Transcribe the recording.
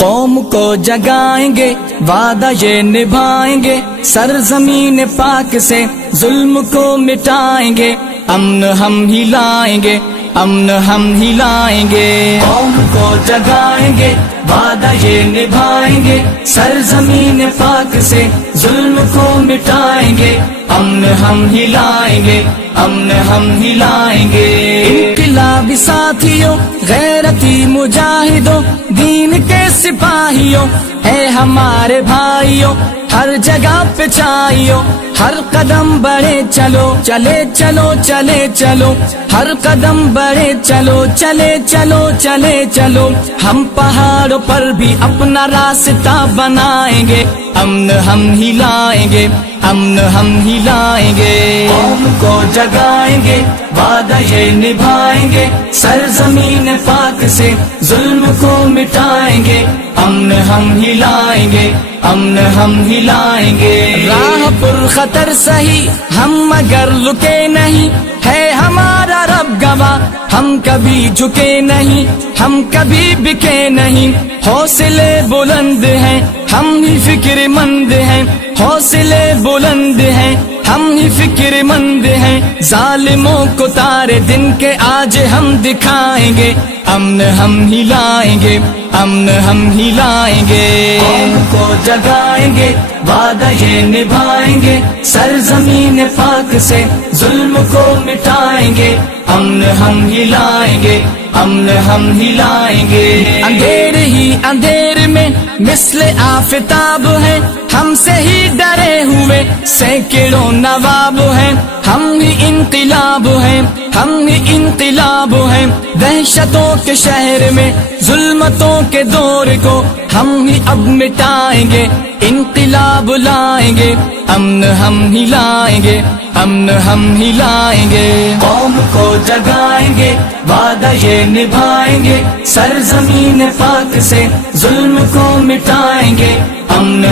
قوم کو جگائیں گے، وعدہ یہ نبھائیں گے، سرزمین پاک سے ظلم کو مٹائیں گے، امن ہم ہی لائیں گے، امن ہم ہی لائیں گے۔ قوم کو جگائیں گے، وعدہ یہ نبھائیں گے، سرزمین پاک سے ظلم کو مٹائیں گے، امن ہم ہی لائیں گے، امن ہم ہی لائیں گے۔ انقلابی ساتھیوں، غیرتی مجاہدوں، دین کے سپاہیوں، اے ہمارے بھائیوں، ہر جگہ پہ چائیوں، ہر قدم بڑھے چلو، چلے چلو چلے چلو، ہر قدم بڑھے چلو، چلے چلو چلے چلو، ہم پہاڑوں پر بھی اپنا راستہ بنائیں گے، امن ہم ہی لائیں گے، امن ہم ہی لائیں گے۔ قوم کو جگائیں گے، وعدہ یہ نبھائیں گے، سرزمین پاک سے ظلم کو مٹائیں گے، امن ہم ہی لائیں گے، امن ہم ہی لائیں گے۔ راہ پر خطر سہی ہم مگر رکے نہیں، ہے ہمارا رب گواہ، ہم کبھی جھکے نہیں، ہم کبھی بکے نہیں، حوصلے بلند ہیں، ہم ہی فکر مند ہیں، حوصلے بلند ہیں، ہم ہی فکر مند ہیں، ظالموں کو تارے دن کے آج ہم دکھائیں گے، امن ہم ہی لائیں گے، امن ہم ہی لائیں گے۔ قوم کو جگائیں گے، وعدہ یہ نبھائیں گے، سرزمین پاک سے ظلم کو مٹائیں گے، امن ہم ہی لائیں گے، امن ہم ہی لائیں گے۔ اندھیر ہی اندھیر میں مثل آفتاب ہے، ہم سے ہی ڈرے ہوئے سینکڑوں نواب ہیں، ہم ہی انقلاب ہیں، ہم ہی انقلاب ہیں، دہشتوں کے شہر میں ظلمتوں کے دور کو ہم ہی اب مٹائیں گے، انقلاب لائیں گے، امن ہم ہی لائیں گے، امن ہم ہی لائیں گے۔ قوم کو جگائیں گے، وعدہ یہ نبھائیں گے، سرزمین پاک سے ظلم کو مٹائیں گے، امن